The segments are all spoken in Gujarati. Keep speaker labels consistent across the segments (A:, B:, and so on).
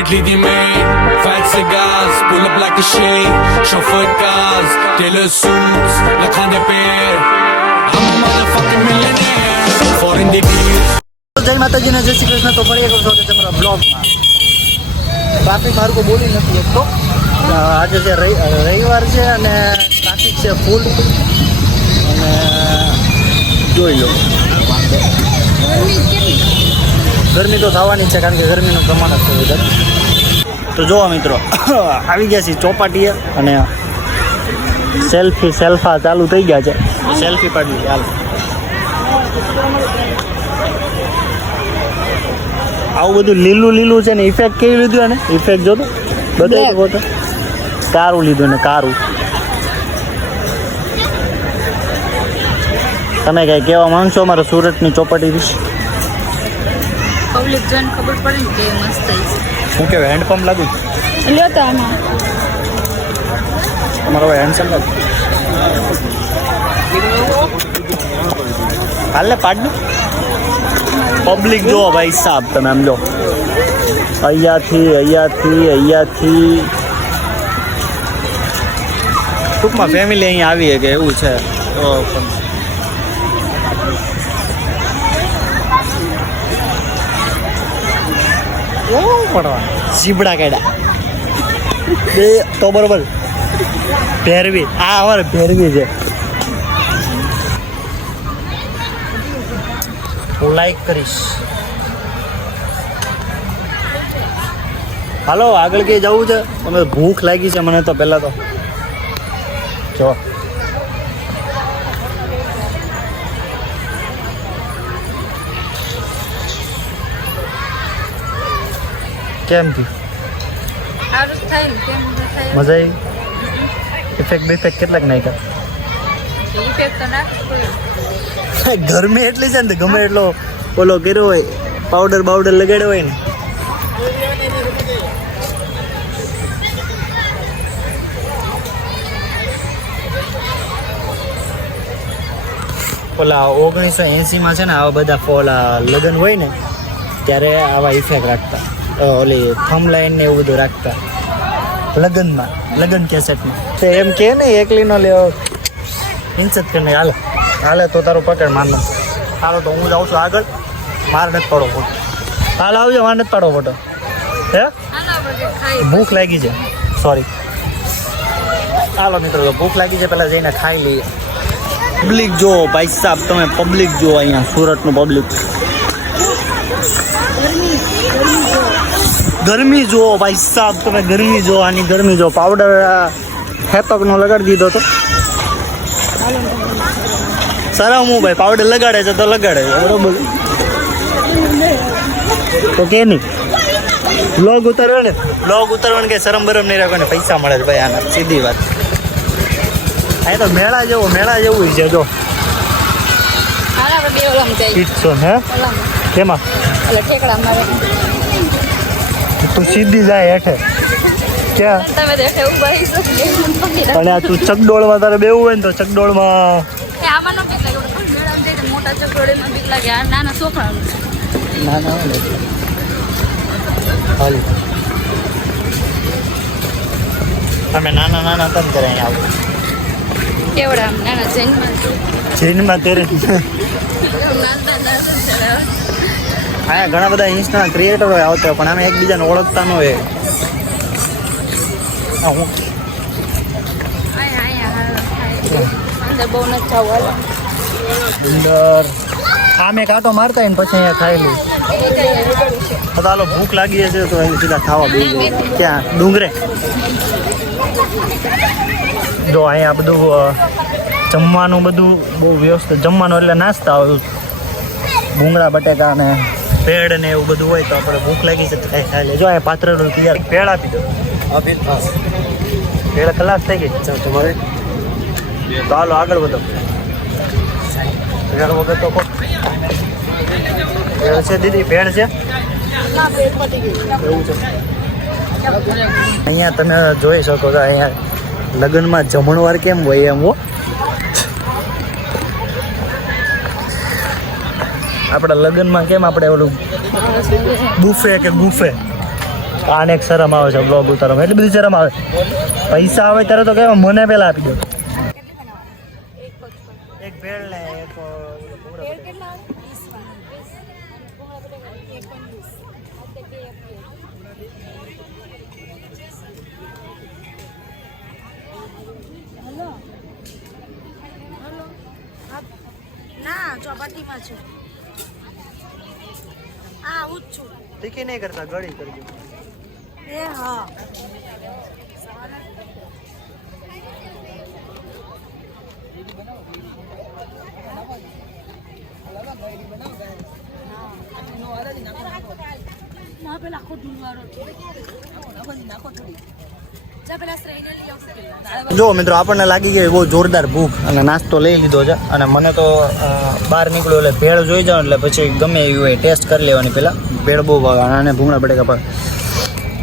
A: Italy me Fights Fat cigars, pull up like a shade Chauffeur de cars, tailor suits Lakhon de pair I'm a motherfucking millionaire Foreign deals
B: જય માતાજીને જય શ્રી કૃષ્ણ તો ફરી એક વખત તમારા બ્લોગમાં ટ્રાફિક મારું બોલી નથી એક તો આજે છે રવિવાર છે અને ટ્રાફિક છે ફૂલ અને જોઈ લો ગરમી તો થવાની છે કારણ કે ગરમીનું પ્રમાણ જ છે. વધારે તો જુઓ મિત્રો આવી ગયા છીએ ચોપાટીએ અને સેલ્ફી સેલ્ફા ચાલુ થઈ ગયા છે. સેલ્ફી પાડવી ચાલો આવું બધું લીલું લીલું છે ને ઇફેક્ટ કેવી લીધું એને? ઇફેક્ટ જોતો? બતાવી ફોટો કારું લીધું ને કારું. તમે કઈ કહેવા માંગશો અમારા સુરતની ચોપાટી વિશે?
C: પબ્લિક જોઈને ખબર પડે ને કે મસ્ત છે.
B: શું કહેવાય હેન્ડપંપ લાગુ
C: લ્યો તો આમાં.
B: તમારો હેન્ડસમ લાગુ. હાલે પાડનું? પબ્લિક જુઓ ભાઈ સાહેબ તમે આમ જો અહીંયાથી અહીંયાથી અહીંયાથી. ટૂંકમાં ફેમિલી અહીંયા આવી કે એવું છે. તો કેવું પડવા ઝીબડા કાઢ્યા. બે, તો બરોબર. ભેરવી. આ અમારે ભેરવી છે. હું લાઈક કરીશ. હાલો, આગળ કે જવું છે? અમે ભૂખ લાગી છે મને તો પહેલાં તો. જો. કેમ થયું મજા આવી? ઇફેક્ટ કેટલાક નાખ્યા?
C: ઇફેક્ટ નાખવું પડે.
B: ગરમી એટલી છે ને ગમે એટલો ઓલો કર્યો હોય પાવડર બાવડર લગાડ્યો હોય ને. ઓલા ઓગણીસો એંસીમાં છે ને આવા બધા ફોલા લગ્ન હોય ને ત્યારે આવા ઇફેક્ટ રાખતા. ઓલી થમ લાઈન ને એવું બધું રાખતા. લગ્નમાં લગ્ન કેસેટમાં તો એમ કે ને એકલીનો લેવો ઇન્સત કરીને હાલે હાલે તો તારું પકડ માનનો હાલો તો હું જાઉં છું આગળ. માર નથી પાડો ફોટો. હાલ આવજો માર નથી પાડો ફોટો. હે? ભૂખ લાગી છે. સોરી હાલો મિત્રો તો ભૂખ લાગી છે પહેલાં જઈને ખાઈ લઈએ. પબ્લિક જો ભાઈ સાહેબ તમે પબ્લિક જો અહીંયા સુરતનું પબ્લિક ગરમી જુઓ ભાઈ સાહેબ તમે ગરમી જુઓ આની ગરમી જુઓ. પાવડર હેપકનો લગાડી દીધો તો. સારા હું ભાઈ પાવડર લગાડે છે તો લગાડે છે. બરોબર. તો કે નહીં. લોગ ઉતારવા ને? બ્લોગ ઉતારવાનું કે શરમ બરમ નહીં રાખો ને પૈસા મળે છે ભાઈ આના સીધી વાત. આ તો મેળા જેવો મેળા જેવું છે જો. કેમાં?
C: ઠેકડા
B: તું સીધી જાય હેઠે. ક્યાં?
C: તમે.
B: અને આ તું ચકડોળમાં તારે બેવું હોય ને તો ચકડોળમાં.
C: નાના.
B: હાલી. અમે નાના નાના હતા ને આવું.
C: કેવડા નાના જૈનમાં?
B: જૈનમાં
C: નાના નાના
B: અહીંયા ઘણા બધા ઇન્સ્ટા ક્રિએટરો આવતા પણ અમે એકબીજાને ઓળખતા ન હોય. હું? આમ એક આટો મારતા ને પછી અહીંયા ખાઈ લઈ તો હાલો ભૂખ લાગી જશે તો અહીં સીધા ખાવા બેસી ત્યાં ડુંગરે? જો અહીંયા બધું જમવાનું બધું બહુ વ્યવસ્થિત જમવાનું એટલે નાસ્તા આવ્યું ભૂંગળા બટેકા ને ભેળ ને એવું બધું હોય તો આપણે ભૂખ લાગી છે તો ખાઈ ખાઈ લે જો અહીંયા પાત્ર તૈયાર પેડ આપી દો ભેળ કલાક થઈ ગઈ. તમારે? તો હાલો આગળ વધો. પેડ વગર તો ભેળ છે દીદી? પેડ છે? એવું છે. અહીંયા તમે જોઈ શકો છો અહીંયા લગ્નમાં જમણવાર કેમ હોય એમ હો. આપણા લગ્નમાં કેમ આપણે ઓલું બુફે કે ગુફે? આને એક શરમ આવે છે બ્લોગ ઉતારવામાં. એટલી બધી શરમ આવે. પૈસા આવે ત્યારે તો કેવા મને પહેલા આપી દો.
C: એક
B: ભેળ ને એક
C: કેટલા વીસ ભૂંગળા બટેકા એક પણ વીસ આ તે બે એક બે. હલો હલો હા. ના ચોપાટીમાં છે હા આવું જ છું.
B: તીખી નહીં કરતા? ગળી કરજો દો.
C: એ હા. ના પેલા આખો ઢૂંઢવાળો જા પેલા થોડી
B: જો મિત્રો, આપણને લાગી ગઈ બહુ જોરદાર ભૂખ અને નાસ્તો લઈ લીધો છે. અને મને તો બહાર નીકળ્યો એટલે ભેળ જોઈ જાઉં એટલે પછી ગમે એવી હોય ટેસ્ટ કરી લેવાની પહેલાં. ભેળ બહુ ભાવે, અને ભૂંગળા બટેકા પર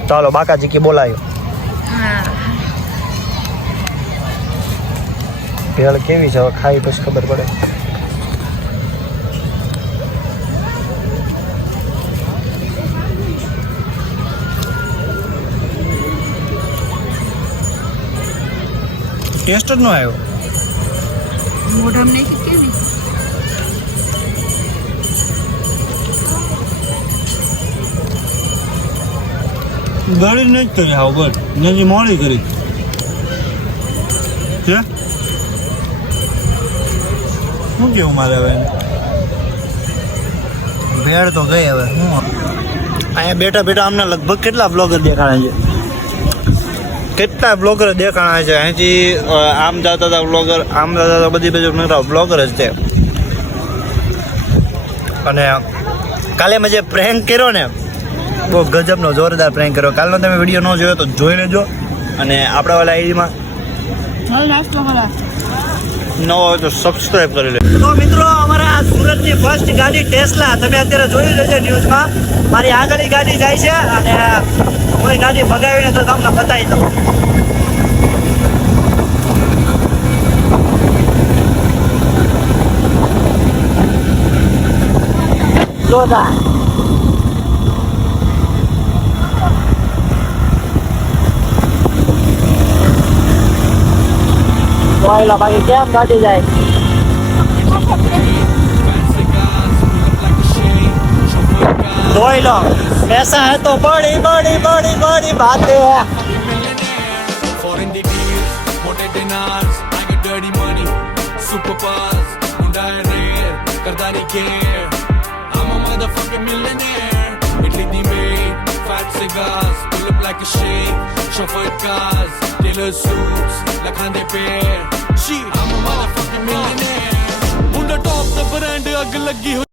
B: ચાલો બાકાજી કે બોલાયો. ભેળ કેવી છે ખાઈ પછી ખબર પડે. ટેસ્ટ જ ન આવ્યો.
C: મોઢામ નહીં? કેવી
B: ગળી નહીં કરી આવો બસ નથી મોડી કરી. છે શું કેવું મારે હવે ભેળ તો ગઈ હવે શું? અહીંયા બેઠા બેઠા અમને લગભગ કેટલા બ્લોગર દેખાડે છે? કેટલા બ્લોગર દેખાણા છે? અહીંથી આમ જતા હતા બ્લોગર આમ જતા હતા બધી બાજુ નતા બ્લોગર જ છે. અને કાલે મેં જે પ્રેન્ક કર્યો ને બહુ ગજબનો જોરદાર પ્રેન્ક કર્યો. કાલનો તમે વીડિયો ન જોયો તો જોઈ લેજો. અને આપણા વાળા આઈડીમાં ન હોય તો સબસ્ક્રાઈબ કરી લેજો. અમારા સુરતની ફર્સ્ટ ગાડી ટેસ્લા તમે અત્યારે જોઈ લેજો ન્યૂઝમાં. મારી આગળની ગાડી જાય છે અને હું ગાડી ભગાવીને તો તમને બતાવી દઉં. જોતા ગાડી જાય જોઈ લો પૈસા
A: दो ही लोग पैसा है तो बड़ी बड़ी बड़ी बड़ी बातें हैं She, I'm a motherfucking millionaire. On the top, the brand, ag lagi